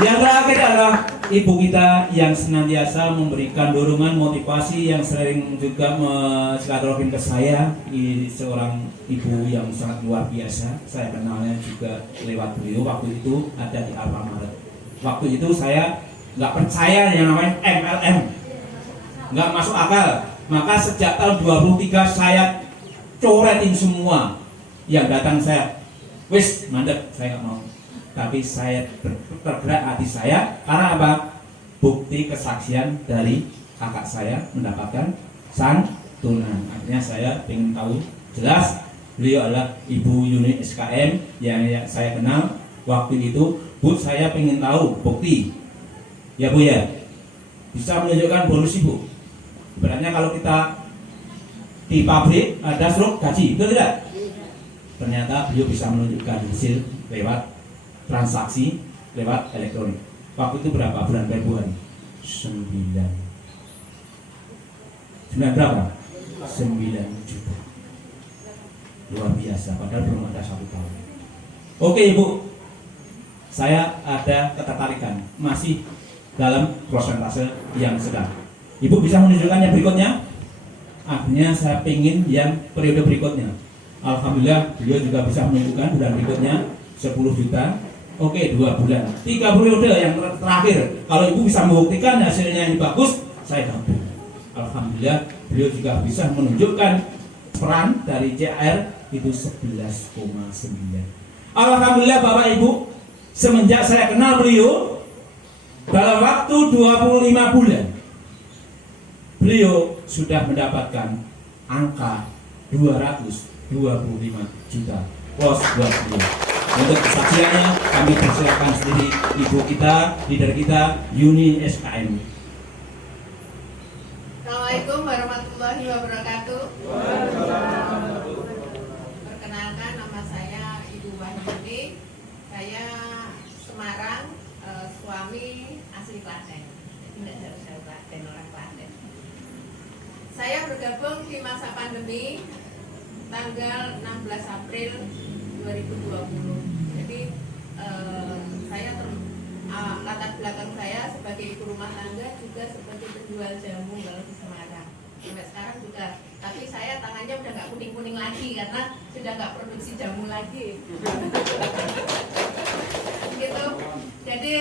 Yang terakhir adalah ibu kita yang senantiasa memberikan dorongan motivasi yang sering juga silaturahim ke saya. Seorang ibu yang sangat luar biasa. Saya kenalnya juga lewat beliau waktu itu ada di Alfamart. Waktu itu saya nggak percaya yang namanya MLM, nggak masuk akal. Maka sejak tahun 23 saya coretin semua yang datang saya. Wis mandek, saya nggak mau. Tapi saya tergerak hati saya karena apa? Bukti kesaksian dari kakak saya mendapatkan santunan. Artinya saya ingin tahu jelas beliau adalah Ibu Yuni SKM yang saya kenal waktu itu. Bu, saya ingin tahu bukti ya Bu ya, bisa menunjukkan bonus Ibu. Sebenarnya kalau kita di pabrik ada suruh gaji, betul tidak? Ternyata beliau bisa menunjukkan hasil lewat transaksi lewat elektronik. Waktu itu berapa? Bulan Februari 9 berapa? 9 juta. Luar biasa, padahal belum ada 1 tahun. Oke Ibu, saya ada ketertarikan masih dalam prosentase yang sedang. Ibu bisa menunjukkan yang berikutnya? Akhirnya saya ingin yang periode berikutnya. Alhamdulillah beliau juga bisa menunjukkan bulan berikutnya 10 juta. Oke, 2 bulan, 3 periode yang terakhir. Kalau Ibu bisa membuktikan hasilnya ini bagus, saya gabung. Alhamdulillah, beliau juga bisa menunjukkan peran dari CR itu 11,9. Alhamdulillah Bapak Ibu, semenjak saya kenal beliau, dalam waktu 25 bulan, beliau sudah mendapatkan angka 225 juta pos buat beliau. Untuk kesaksiannya kami persilakan sendiri ibu kita, leader kita Yuni SKM. Assalamualaikum warahmatullahi wabarakatuh. Perkenalkan, nama saya Ibu Wahyuni. Saya Semarang, suami asli Klaten. Tidak jauh-jauh Klaten, orang Klaten. Saya bergabung di masa pandemi tanggal 16 April 2020. Jadi saya latar belakang saya sebagai ibu rumah tangga juga sebagai penjual jamu kalau di Semarang sampai sekarang juga. Tapi saya tangannya udah nggak kuning-kuning lagi karena sudah nggak produksi jamu lagi. Gitu. Jadi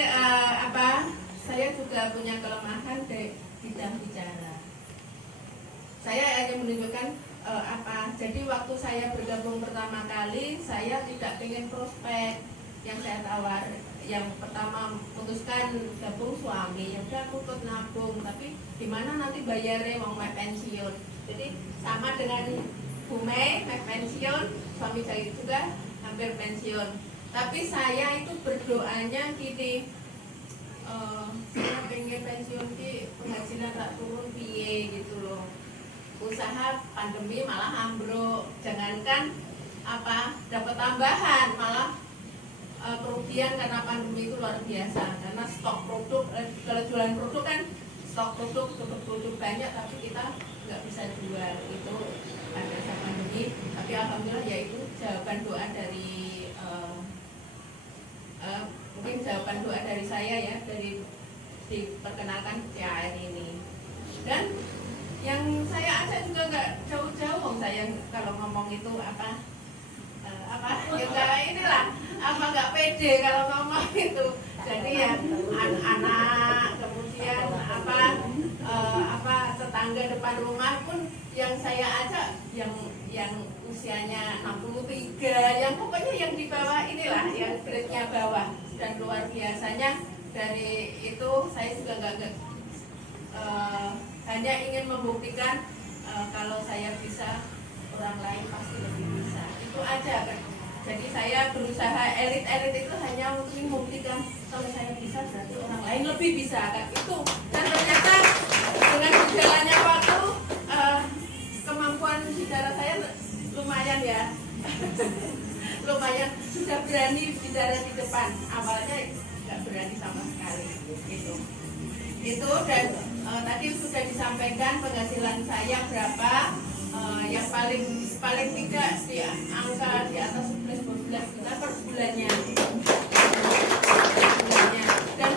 saya juga punya kelemahan di bidang bicara. Saya hanya menunjukkan jadi waktu saya bergabung pertama kali, saya tidak ingin prospek yang saya tawar. Yang pertama memutuskan gabung suami, ya udah aku ikut nabung, tapi gimana nanti bayarnya mau pensiun. Jadi sama dengan Bu Mei, pensiun, suami saya juga hampir pensiun. Tapi saya itu berdoanya gini, saya pengen pensiun ki penghasilan tak turun piye gitu loh. Usaha pandemi malah ambruk, jangankan dapat tambahan, malah kerugian karena pandemi itu luar biasa. Karena stok produk, kalau jualan produk kan stok produk banyak, tapi kita nggak bisa jual itu pada saat pandemi. Tapi alhamdulillah ya itu jawaban doa dari mungkin jawaban doa dari saya ya, dari diperkenalkan CAR ini. Dan yang saya ajak juga nggak jauh-jauh, saya kalau ngomong itu nggak pede kalau ngomong itu. Jadi ya anak-anak, kemudian tetangga depan rumah pun yang saya ajak yang usianya 63, yang pokoknya yang di bawah inilah, yang grade-nya bawah. Dan luar biasanya dari itu saya juga nggak hanya ingin membuktikan kalau saya bisa, orang lain pasti lebih bisa. Itu aja kan. Jadi saya berusaha, elit-elit itu hanya untuk membuktikan kalau saya bisa berarti orang lain lebih bisa kan itu. Dan ternyata dengan berjalannya waktu kemampuan bicara saya lumayan ya. Lumayan sudah berani bicara di depan. Awalnya nggak berani sama sekali gitu. Itu dan tadi sudah disampaikan penghasilan saya berapa, yang paling tidak di angka di atas 11-12 juta per bulannya. Dan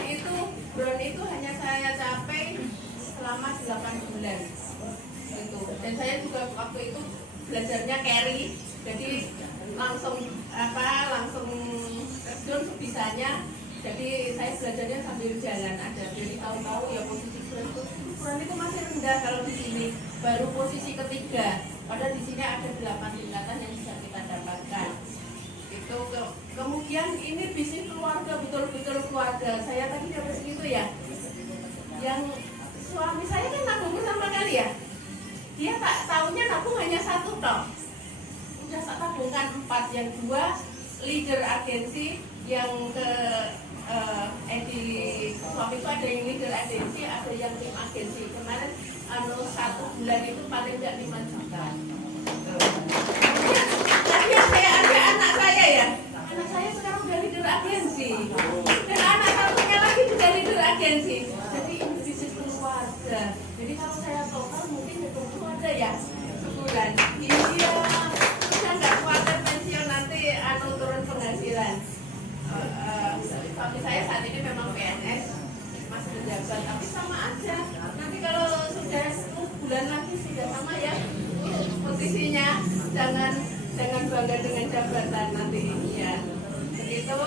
Jadi saya belajarnya sambil jalan aja. Jadi tahu-tahu ya posisi ukuran itu masih rendah kalau di sini, baru posisi ketiga. Padahal di sini ada 8 tingkatan yang bisa kita dapatkan. Itu kemudian ini bisnis keluarga, betul-betul keluarga. Saya tadi dapat segitu ya. Yang suami saya kan nabung sama kali ya. Dia tak tahunya nabung hanya 1 toh. Udah tak tabungkan 4, yang 2 leader agensi, yang ke di suami itu ada yang leader agensi, ada yang tim agensi. Kemarin 1 bulan itu paling nggak 5 juta. Tadi saya ada anak saya ya, anak saya sekarang udah leader agensi, dan anak satunya lagi juga leader agensi. Jadi ini bisnis keluarga. Jadi kalau saya total mungkin itu ada ya sebulan. Iya, udah nggak khawatir pensiun nanti turun penghasilan. Suami saya saat ini memang PNS, masih menjabat, tapi sama aja. Nanti kalau sudah 10 bulan lagi sudah sama ya posisinya. Jangan bangga dengan jabatan nanti ya. Begitu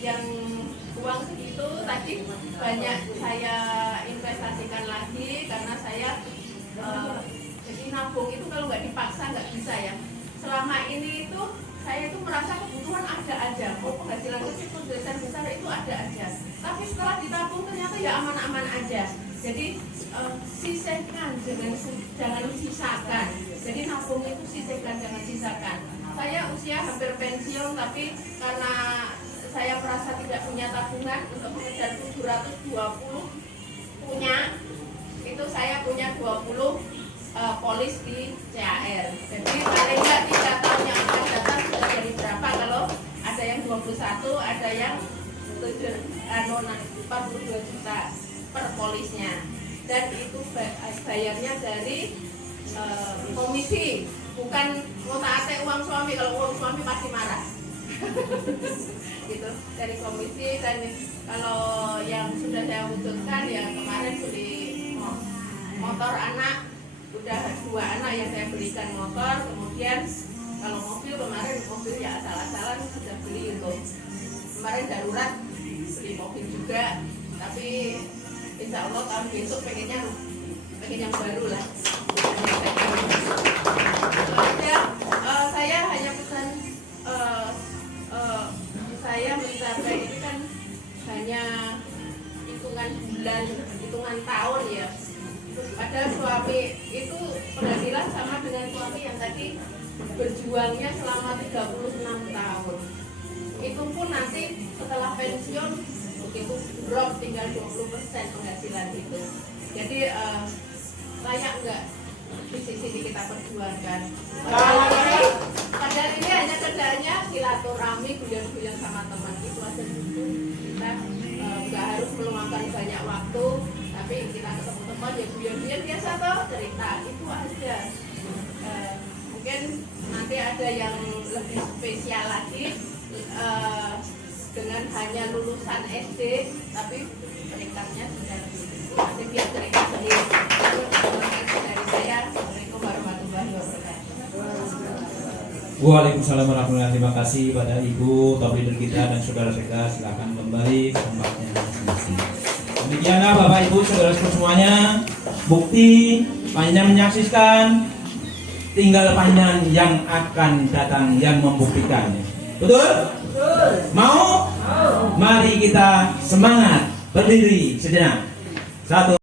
yang uang segitu tadi banyak saya investasikan lagi karena saya jadi nabung itu kalau nggak dipaksa nggak bisa ya. Selama ini itu saya itu merasa kebutuhan ada aja, penghasilan kecil besar itu ada aja. Tapi setelah ditabung ternyata ya aman-aman aja. Jadi sisihkan, jangan sisakan. Jadi nabung itu sisihkan, jangan sisakan. Saya usia hampir pensiun, tapi karena saya merasa tidak punya tabungan untuk mengejar 720 punya, itu saya punya 20 polis di CAR. Jadi paling nggak 3 tahun yang akan datang sudah jadi berapa? Kalau ada yang 21, ada yang 42 juta per polisnya. Dan itu bayarnya dari komisi, bukan ngotak-atik uang suami. Kalau uang suami pasti marah. Gitu, dari komisi. Dan kalau yang sudah saya wujudkan ya kemarin beli motor anak, udah 2 anak yang saya belikan motor. Kemudian kalau mobil kemarin mobil ya asal-asalan sudah beli untuk kemarin darurat, beli mobil juga. Tapi insya Allah tahun besok pengen yang baru lah. Saya hanya pesan saya mencapai ini kan hanya hitungan bulan, hitungan tahun ya. Ada suami itu penghasilan sama dengan suami yang tadi berjuangnya selama 36 tahun. Itu pun nanti setelah pensiun begitu drop tinggal 20% penghasilan itu. Jadi layak enggak di sini kita perjuangkan? Padahal ini hanya kerjanya silaturahmi, guyon-guyon sama teman itu aja dulu. Kita nggak harus meluangkan banyak waktu, tapi kita ketemu teman ya guyon-guyon biasa toh, cerita itu aja. Mungkin nanti ada yang lebih spesial lagi dengan hanya lulusan SD, tapi peringkatnya sudah lebih. Nanti biar cerita sendiri. Dari saya, Assalamualaikum warahmatullahi wabarakatuh. Waalaikumsalam warahmatullahi wabarakatuh. Terima kasih pada Ibu, top leader kita dan saudara-saudara. Silakan kembali ke tempatnya masing-masing. Demikianlah Bapak Ibu saudara-saudara semuanya, bukti panjenengan menyaksikan, tinggal panjenengan yang akan datang yang membuktikan. Betul? Mau? Mari kita semangat, berdiri sejenak. 1